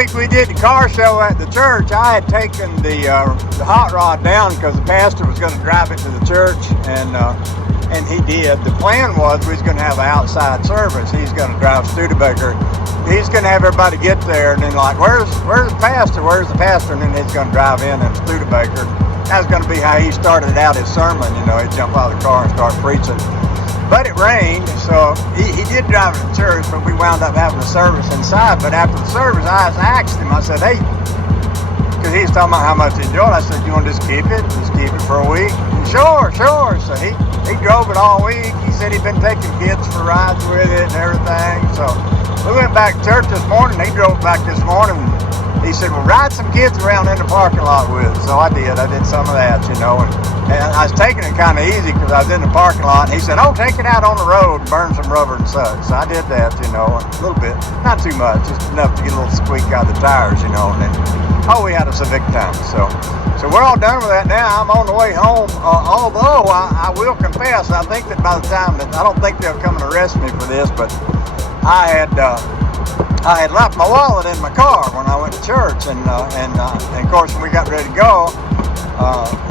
week we did the car show at the church, I had taken the hot rod down because the pastor was going to drive it to the church, and he did. The plan was we was going to have an outside service. He's going to drive Studebaker. He's going to have everybody get there, and then like, where's the pastor? Where's the pastor? And then he's going to drive in Studebaker. That was going to be how he started out his sermon. You know, he'd jump out of the car and start preaching. But it rained, so he did drive to the church, but we wound up having a service inside. But after the service, I asked him, I said, hey, because he was talking about how much he enjoyed it. I said, you want to just keep it? Just keep it for a week? And sure. So he drove it all week. He said he'd been taking kids for rides with it and everything. So we went back to church this morning. He drove back this morning. He said, well, ride some kids around in the parking lot with us. So I did some of that, you know. And I was taking it kind of easy because I was in the parking lot. And he said, oh, take it out on the road and burn some rubber and such. So I did that, you know, a little bit. Not too much, just enough to get a little squeak out of the tires, you know. And then, we had us a big time. So we're all done with that now. I'm on the way home. Although I will confess, I think that by the time that, I don't think they'll come and arrest me for this, but I had left my wallet in my car when I went to church, and of course when we got ready to go,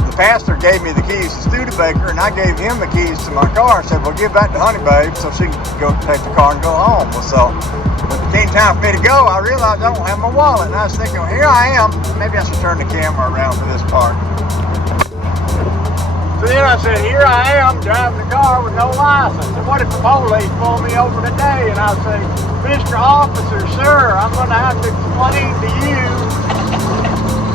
the pastor gave me the keys to Studebaker, and I gave him the keys to my car. I said, well, give that to Honey Babe so she can go take the car and go home. Well, so when it came time for me to go, I realized I don't have my wallet, and I was thinking, well, here I am. Maybe I should turn the camera around for this part. So then I said, here I am driving the car with no license. And what if the police pull me over today? And I say, Mr. Officer, sir, I'm going to have to explain to you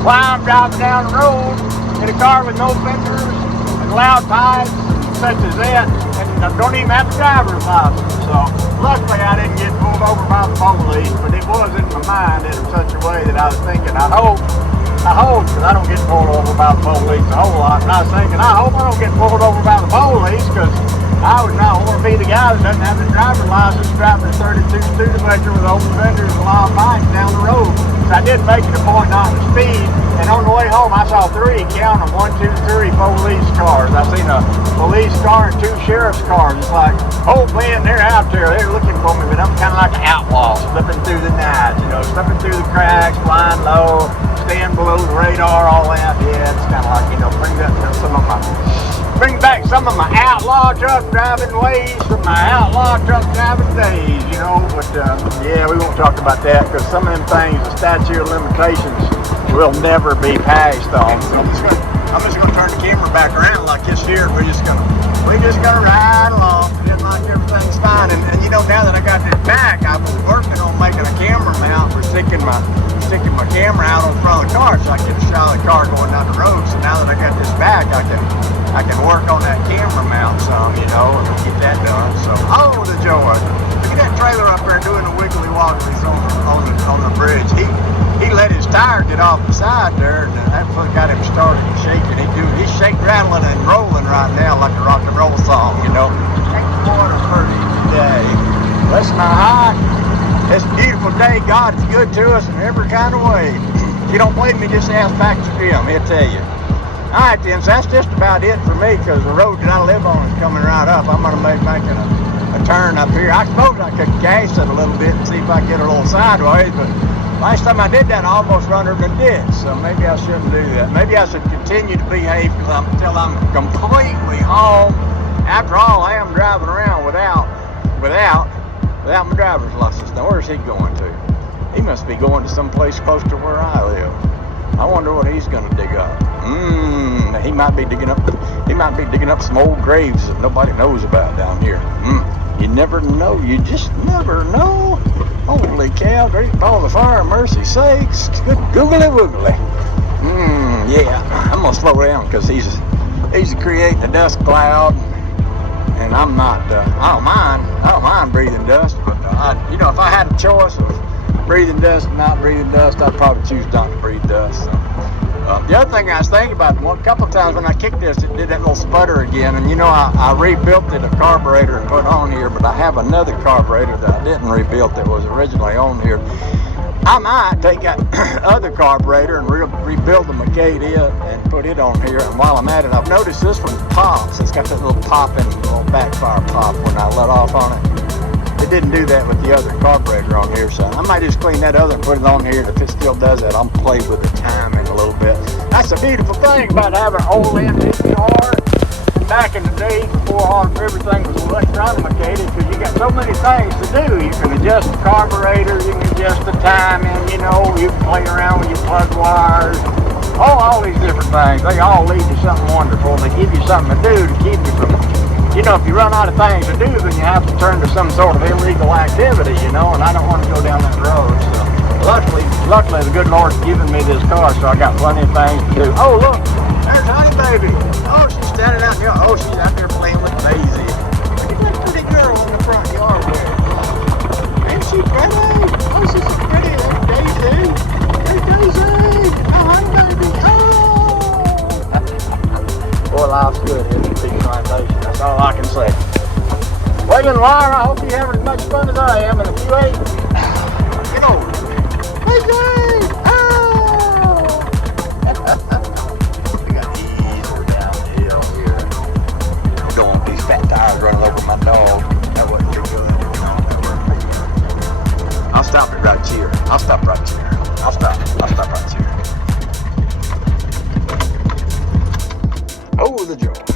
why I'm driving down the road in a car with no fenders and loud pipes such as that, and I don't even have a driver's license. So luckily I didn't get pulled over by the police, but it was in my mind in such a way that I was thinking, I hope, because I don't get pulled over by the police a whole lot, and I was thinking, I hope I don't get pulled over by the police, because I would not want to be the guy that doesn't have the driver's license driving a 32 Studebaker with open fenders and loud pipes down the road. So I did make it a point not to speed, and on the way home I saw count them, 1, 2, 3 police cars. I seen a police car and 2 sheriff's cars. It's like, oh man, they're out there, they're looking for me, but I'm kind of like an outlaw, slipping through the night, you know, slipping through the cracks, flying low, staying below the radar, all that. Yeah, it's kind of like, you know, bring back some of my outlaw truck driving ways from my outlaw truck driving days, you know. But yeah, we won't talk about that because some of them things, the statute of limitations, will never be passed on. So I'm just gonna turn the camera back around like this here. We're just gonna ride along, pretend like everything's fine. And you know, now that I got this back, I was working on making a camera mount for sticking my camera out on front of the car so I can get a shot of the car going down the road. So now that I got this back, I can work on that camera mount some, you know, and get that done. So, oh, the joy. Look at that trailer up there doing the wiggly wogglies on the bridge. He let his tire get off the side there, and that foot got him started shaking. He's shaking, rattling, and rolling right now like a rock and roll song, you know. What a pretty day. Bless my heart. It's a beautiful day. God is good to us in every kind of way. If you don't believe me, just ask Pastor Jim. He'll tell you. All right, then, so that's just about it for me because the road that I live on is coming right up. I'm going to be making a turn up here. I suppose I could gas it a little bit and see if I can get a little sideways, but last time I did that, I almost run her in the ditch, so maybe I shouldn't do that. Maybe I should continue to behave until I'm completely home. After all, I am driving around without my driver's license. Now, where's he going to? He must be going to some place close to where I live. I wonder what he's going to dig up. He might be digging up some old graves that nobody knows about down here. You never know. You just never know. Holy cow! Great ball of fire! Mercy sakes! Good googly woogly. Yeah. I'm gonna slow down because he's creating a dust cloud. And I'm not, I don't mind breathing dust, but you know, if I had a choice of breathing dust and not breathing dust, I'd probably choose not to breathe dust. So, the other thing I was thinking about, a couple of times when I kicked this, it did that little sputter again, and you know, I rebuilt it, a carburetor, and put on here, but I have another carburetor that I didn't rebuild that was originally on here. I might take that other carburetor and rebuild the Mercadia and put it on here. And while I'm at it, I've noticed this one pops. It's got that little popping, little backfire pop when I let off on it. It didn't do that with the other carburetor on here, so I might just clean that other and put it on here. And if it still does that, I'll play with the timing a little bit. That's the beautiful thing about having an old MD car. Back in the days before everything was electronicated, because you got so many things to do. You can adjust the carburetor, you can adjust the timing, you know, you can play around with your plug wires, all these different things. They all lead to something wonderful. They give you something to do to keep you from, you know, if you run out of things to do, then you have to turn to some sort of illegal activity, you know, and I don't want to go down that road. So luckily the good Lord's given me this car, so I got plenty of things to do. Oh, look, there's Honey Baby. Oh, she's standing out here. Oh, she's out there playing with Daisy. Look at that pretty girl in the front yard there. Ain't she pretty? Oh, she's so pretty. There's Daisy. There's Daisy. Oh, Honey Baby. Oh. Boy, life's good here at Peak Plantation. That's all I can say. Wagon Wire, I hope you're having as much fun as I am. And if you ain't, get over it. Daisy. Oh. Fat tires running over my dog. That wasn't too good. I'll stop it right here. I'll stop right here. I'll stop right here. Oh, the joy.